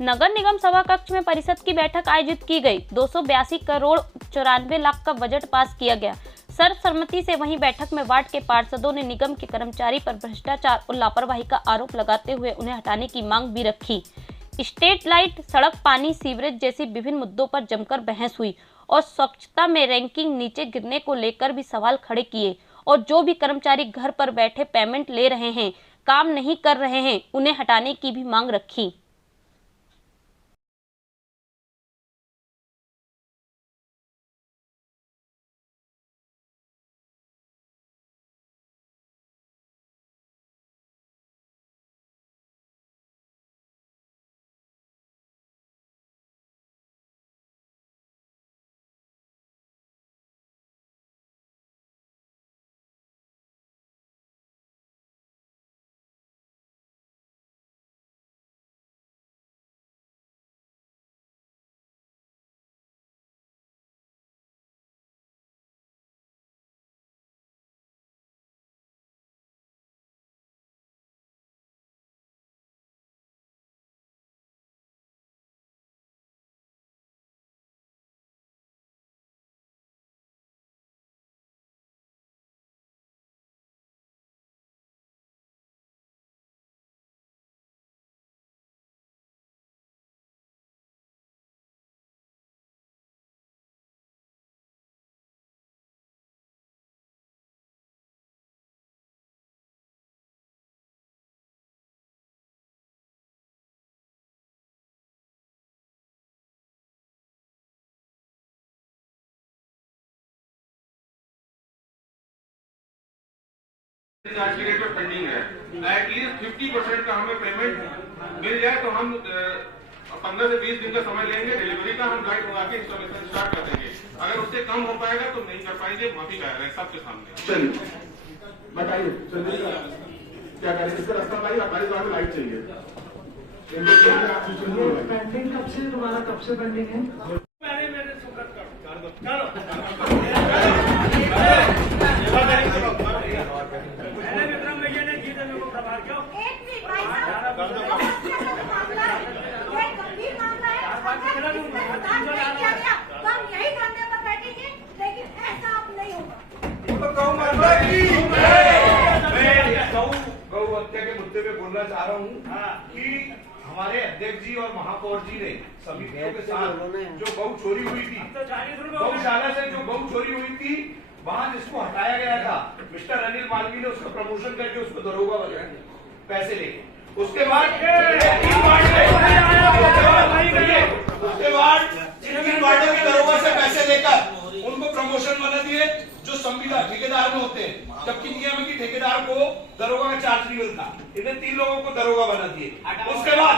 नगर निगम सभा कक्ष में परिषद की बैठक आयोजित की गई। 282 करोड़ 94 लाख का बजट पास किया गया सर्वसम्मति से। वहीं बैठक में वार्ड के पार्षदों ने निगम के कर्मचारी पर भ्रष्टाचार और लापरवाही का आरोप लगाते हुए उन्हें हटाने की मांग भी रखी। स्ट्रीट लाइट, सड़क, पानी, सीवरेज जैसी विभिन्न मुद्दों पर जमकर बहस हुई और स्वच्छता में रैंकिंग नीचे गिरने को लेकर भी सवाल खड़े किए। और जो भी कर्मचारी घर पर बैठे पेमेंट ले रहे हैं, काम नहीं कर रहे हैं, उन्हें हटाने की भी मांग रखी। आज की डेट में फंडिंग है, एटलीस्ट 50% का हमें पेमेंट मिल जाए तो हम 15 से 20 दिन का समय लेंगे डिलीवरी का। हम गाइड मंगा के इंस्टॉलेशन स्टार्ट कर देंगे। अगर उससे कम हो पाएगा तो नहीं कर पाएंगे, माफी का है सबके सामने। चलिए बताइए, चलिए क्या करें, इसका रास्ता बताइए। हमारी बात लाइट चाहिए। पेंडिंग कब से, तुम्हारा कब से पेंडिंग है? गौ हत्या के मुद्दे पे बोलना चाह रहा हूँ कि हमारे अध्यक्ष जी और महापौर जी ने समितियों के साथ जो गौ चोरी हुई थी, गौशाला से जो गौ चोरी हुई थी, वहाँ जिसको हटाया गया था, मिस्टर अनिल मालवी ने उसका प्रमोशन करके उसको दरोगा बनाया पैसे लेके। उसके बाद जिन वार्डों के दरोगा से पैसे लेकर उनको प्रमोशन बना दिए जो संविदा ठेकेदार में होते हैं, जबकि नियम की ठेकेदार को दरोगा का चार्ज नहीं मिलता। इन्हें 3 लोगों को दरोगा बना दिए। उसके बाद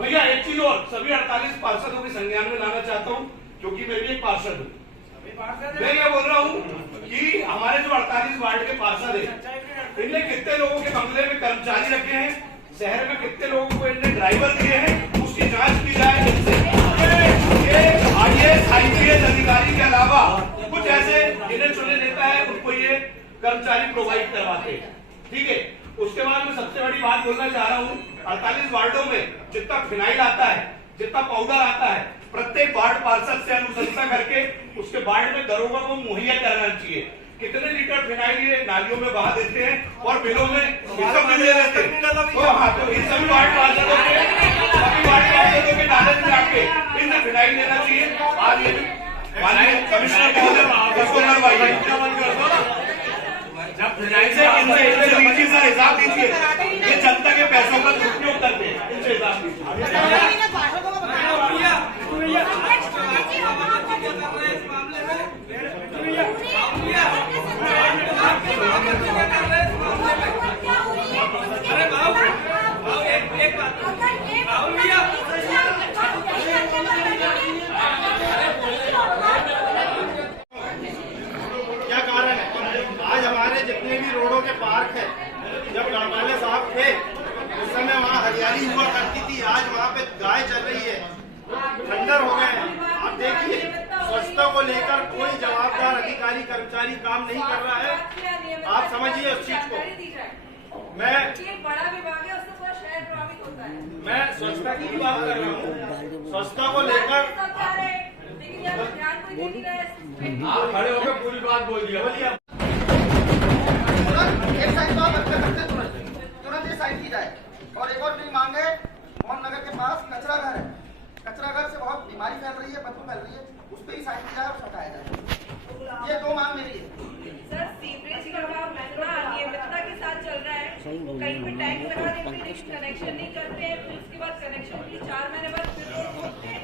भैया एक चीज और, सभी 48 पार्षदों के संज्ञान में लाना चाहता हूँ, क्योंकि मैं भी एक पार्षद हूँ। मैं ये बोल रहा हूँ कि हमारे जो 48 वार्ड के पार्षद है, इनने कितने लोगों के बंगले में कर्मचारी रखे हैं, शहर में कितने लोगों को इनने ड्राइवर दिए हैं, उसकी जांच की जाए। IAS IPS अधिकारी के अलावा कुछ ऐसे इन्हें चुने नेता है, उनको ये कर्मचारी प्रोवाइड करवाते हैं। ठीक है, उसके बाद मैं सबसे बड़ी बात बोलना चाह रहा हूँ, 48 वार्डों में जितना फिनाइल आता है, जितना पाउडर आता है, प्रत्येक वार्ड पार्षद से अनुशंसा करके उसके वार्ड में दरोगा को मुहैया कराना चाहिए। कितने लीटर फिनाइल ये नालियों में बहा देते हैं और बिलों में ले लेते हैं। तो इन सभी वार्ड पार्षदों के नॉलेज में आके इन्हें फिनाइल लेना चाहिए। आज ये कमिश्नर इनसे हिसाब दीजिए, ये जनता के पैसों का दुरुपयोग करते हैं, इनसे हिसाब दीजिए। क्या कारण है? आज हमारे जितने भी रोडों के पार्क है, जब गढ़वाले साहब थे उस समय वहाँ हरियाली हुआ करती थी, आज वहाँ पे गाय चल रही है, खंडर हो गए हैं। आप देखिए, स्वच्छता को लेकर कोई जवाबदार अधिकारी कर्मचारी काम नहीं कर रहा है। आप समझिए स्वच्छता की बात कर रहा हूँ, स्वच्छता को लेकर आप खड़े होकर पूरी बात बोल दिया। एक साइड तो आप तुरंत ये साइड की जाए। और एक और मेरी मांग है, मोहन नगर के पास कचरा घर है, कचरा घर से बहुत बीमारी फैल रही है, बदबू फैल रही है, उस पर ही साइड की जाए और हटाया जाए। ये दो मांग मेरी है। सर, सीवरेज का काम अनियमितता के साथ चल रहा है, वो कहीं पे टैंक लगा देते हैं लेकिन कनेक्शन नहीं करते हैं, फिर उसके बाद कनेक्शन की 4 महीने बाद फिर वो खोलते हैं।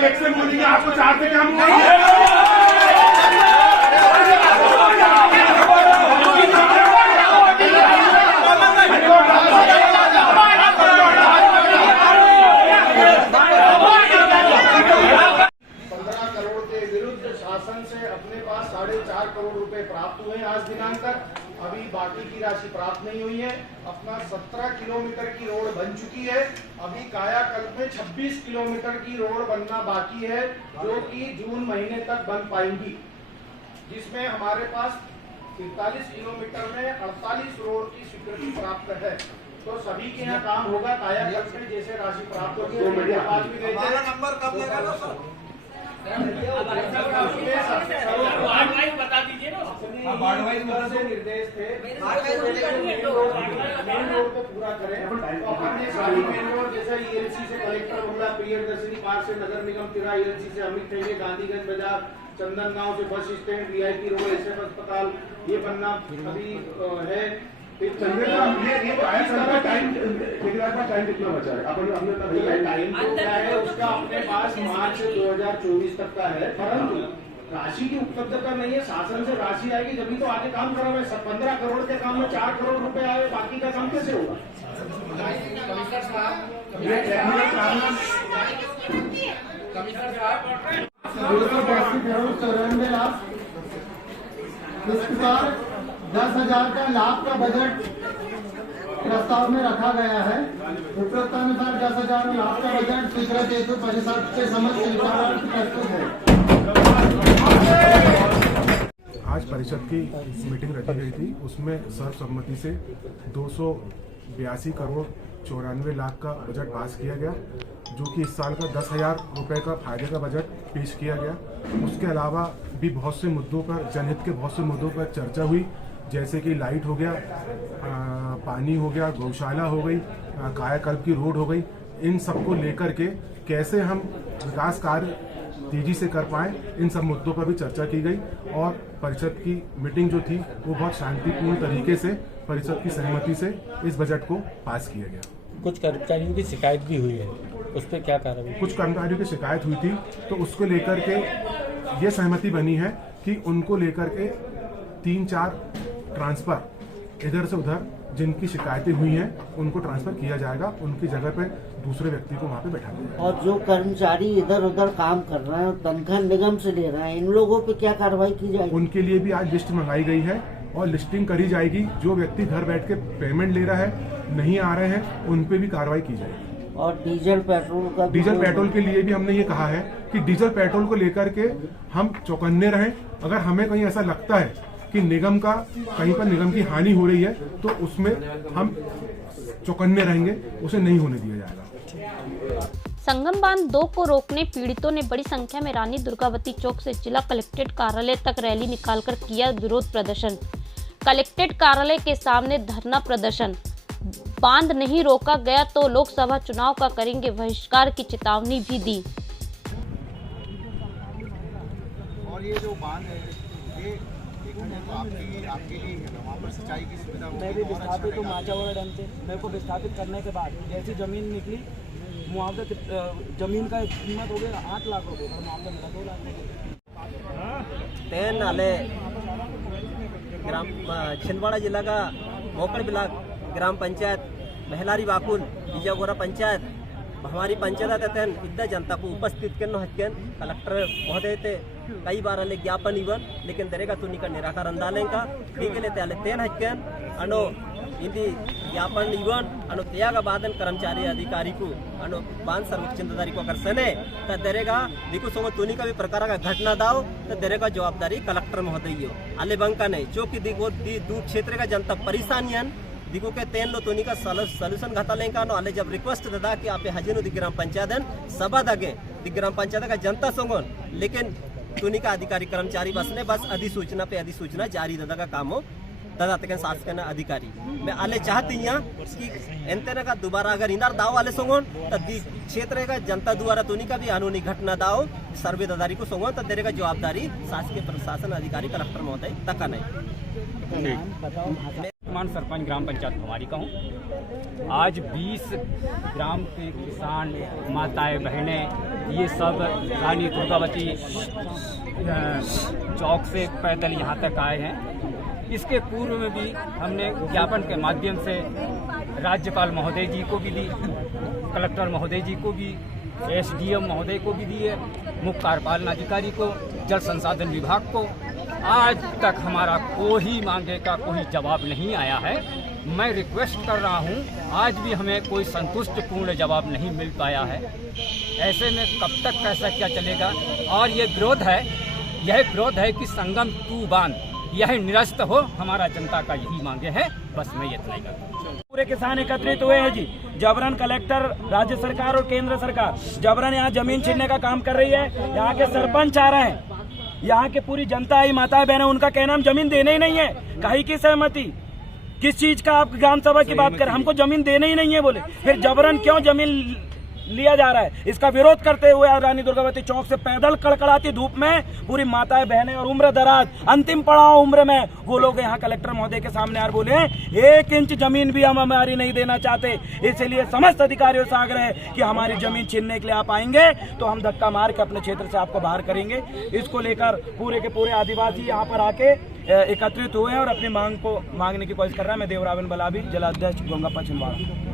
एक से बोलेंगे आपको 4 से काम नहीं है। शासन से अपने पास 4.5 करोड़ रुपए प्राप्त हुए आज दिनांक तक। अभी बाकी की राशि प्राप्त नहीं हुई है। अपना 17 किलोमीटर की रोड बन चुकी है। अभी कायाकल्प में 26 किलोमीटर की रोड बनना बाकी है, जो कि जून महीने तक बन पाएंगी, जिसमें हमारे पास 43 किलोमीटर में 48 रोड की स्वीकृति प्राप्त है। तो सभी के यहाँ काम होगा कायाकल्प में, जैसे राशि प्राप्त होगी। नंबर कब लगेगा सर? बता दीजिए ना, निर्देश थे मेन रोड को पूरा करें। तो हमने सारी मेन रोड जैसे ईएलसी से कलेक्टर बंगला, प्रियदर्शनी पार्क से नगर निगम तिरा, ईएलसी से अमित थे, गांधीगंज बाजार, चंदन गांव से bus stand, VIP road, SF अस्पताल, ये बनना अभी है। ये टाइम कितना बचा है? अपन टाइम तो क्या है उसका अपने पास मार्च 2024 तक का है, परंतु राशि की उपलब्धता नहीं है। शासन से राशि आएगी जब तो आगे काम करा। 15 करोड़ के काम में 4 करोड़ रुपए आए, बाकी का काम कैसे होगा? कमिश्नर साहब, इस प्रकार 10,000 का लाभ का बजट प्रस्ताव में रखा गया है। उपरोक्तानुसार 10,000 लाभ का बजट स्वीकृत हेतु परिषद के समक्ष प्रस्तुत है। आज परिषद की मीटिंग रखी गई थी, उसमें सर्वसम्मति से 282 करोड़ 94 लाख का बजट पास किया गया, जो कि इस साल का 10,000 रुपये का फायदे का बजट पेश किया गया। उसके अलावा भी बहुत से मुद्दों पर, जनहित के बहुत से मुद्दों पर चर्चा हुई, जैसे कि लाइट हो गया, पानी हो गया, गौशाला हो गई, कायाकल्प की रोड हो गई। इन सबको लेकर के कैसे हम विकास कार्य तेजी से कर पाएं, इन सब मुद्दों पर भी चर्चा की गई और परिषद की मीटिंग जो थी वो बहुत शांतिपूर्ण तरीके से परिषद की सहमति से इस बजट को पास किया गया। कुछ कर्मचारियों की शिकायत भी हुई है, उस पर क्या कार्रवाई? कुछ कर्मचारियों की शिकायत हुई थी तो उसको लेकर के ये सहमति बनी है कि उनको लेकर के 3-4 ट्रांसफर इधर से उधर जिनकी शिकायतें हुई हैं उनको ट्रांसफर किया जाएगा, उनकी जगह पे दूसरे व्यक्ति को वहाँ पे बैठा दिया जाएगा। और जो कर्मचारी इधर उधर काम कर रहे हैं और तनख्वाह निगम से ले रहे हैं, इन लोगों पे क्या कार्रवाई की जाएगी? उनके लिए भी आज लिस्ट मंगाई गई है और लिस्टिंग करी जाएगी। जो व्यक्ति घर बैठ के पेमेंट ले रहा है, नहीं आ रहे हैं, उन पे भी कार्रवाई की जाएगी। और डीजल पेट्रोल के लिए भी हमने ये कहा है कि डीजल पेट्रोल को लेकर के हम चौकन्ने रहें। अगर हमें कहीं ऐसा लगता है कि निगम का कहीं पर निगम की हानि हो रही है तो उसमें हम चौकन्ने रहेंगे, उसे नहीं होने दिया जाएगा। संगम बांध 2 को रोकने पीड़ितों ने बड़ी संख्या में रानी दुर्गावती चौक से जिला कलेक्ट्रेट कार्यालय तक रैली निकालकर किया विरोध प्रदर्शन। कलेक्ट्रेट कार्यालय के सामने धरना प्रदर्शन। बांध नहीं रोका गया तो लोकसभा चुनाव का करेंगे बहिष्कार की चेतावनी भी दी। और ये जो बांध है ये तो आपके लिए है ना, वहाँ पर सिंचाई की सुविधा मैं भी विस्थापित हूँ माचावाड़ा डैम से। मेरे को विस्थापित करने के बाद जैसी जमीन निकली, मुआवजा जमीन का कीमत हो गया 8 लाख रुपये, मुआवजा मिला 2 लाख। तेन नाले ग्राम छिंदवाड़ा जिला का मोकड़ ब्लॉक ग्राम पंचायत महलारी वाकुल विजयगोरा पंचायत हमारी पंचायत तेन इतना जनता को उपस्थित करना हक्कन कलेक्टर महोदय थे कई बार अले ज्ञापन इवन लेकिन दरेगा तुनी का निराकरण दालें का ठीक है तेल तेन हक्कन अनो इंदी ज्ञापन इवन अनु त्यागा बादन कर्मचारी अधिकारी को अनु बांध सर्वोच्च चिंताधारी को अगर सने तो दरेगा दिकु सोम तुनी का भी प्रकार का घटना दाव तो दरेगा जवाबदारी कलेक्टर महोदय हो अले बंका नहीं चौकी दिगो दूर क्षेत्र का जनता परेशानियन दिगो के तेन लो तुनी का सॉल्यूशन घटा लेंका नो अले जब रिक्वेस्ट ददा कि आप हजनु दिग्राम पंचायतन सभा दगे दिग्राम पंचायत का जनता सोंगन लेकिन तुनी का अधिकारी कर्मचारी बस ने बस अधिसूचना पे अधिसूचना जारी ददा का काम हो दादा तक शासक अधिकारी मैं आले चाहती हैं कि एंतेना का दोबारा अगर इंदर दाव वाले सोंगन तब क्षेत्र का जनता द्वारा तुनी का भी कानूनी घटना दाव सर्वे दादारी को सोंगन तब देरेगा जवाबदारी शासकीय प्रशासन अधिकारी कलेक्टर महोदय तक नहीं। मान सरपंच ग्राम पंचायत भवारी का हूँ। आज 20 ग्राम के किसान माताएं बहनें ये सब रानी दुर्गावती चौक से पैदल यहाँ तक आए हैं। इसके पूर्व में भी हमने ज्ञापन के माध्यम से राज्यपाल महोदय जी को भी दी, कलेक्टर महोदय जी को भी, एसडीएम महोदय को भी दिए, मुख्य कार्यपालन अधिकारी को, जल संसाधन विभाग को। आज तक हमारा कोई मांगे का कोई जवाब नहीं आया है। मैं रिक्वेस्ट कर रहा हूं, आज भी हमें कोई संतुष्टिपूर्ण जवाब नहीं मिल पाया है। ऐसे में कब तक कैसा क्या चलेगा? और ये विरोध है, यह विरोध है कि संगम 2 बांध यह निरस्त हो, हमारा जनता का यही मांगे है। बस मैं इतना ही करता हूं। पूरे किसान एकत्रित हुए हैं जी। जबरन कलेक्टर, राज्य सरकार और केंद्र सरकार जबरन यहाँ जमीन छीनने का काम कर रही है। यहाँ के सरपंच आ रहे हैं, यहाँ के पूरी जनता आई, माताएं बहनें, उनका कहना हम जमीन देने ही नहीं है। काहे की सहमति, किस चीज का आप ग्राम सभा की बात कर, हमको जमीन देने ही नहीं है बोले, फिर जबरन क्यों जमीन लिया जा रहा है? इसका विरोध करते हुए रानी दुर्गावती चौक से पैदल कड़कड़ाती धूप में पूरी माताएं बहनें और उम्र दराज अंतिम पड़ाव उम्र में वो लोग यहाँ कलेक्टर महोदय के सामने आकर बोले 1 इंच जमीन भी हम हमारी नहीं देना चाहते। इसलिए समस्त अधिकारियों से आग्रह है कि हमारी जमीन छीनने के लिए आप आएंगे तो हम धक्का मार के अपने क्षेत्र से आपको बाहर करेंगे। इसको लेकर पूरे के पूरे आदिवासी यहाँ पर आके एकत्रित हुए हैं और अपनी मांग को मांगने की कोशिश कर रहा है। मैं देवरावन बलाबी, जिला अध्यक्ष गोंगापा छिंदवाड़ा।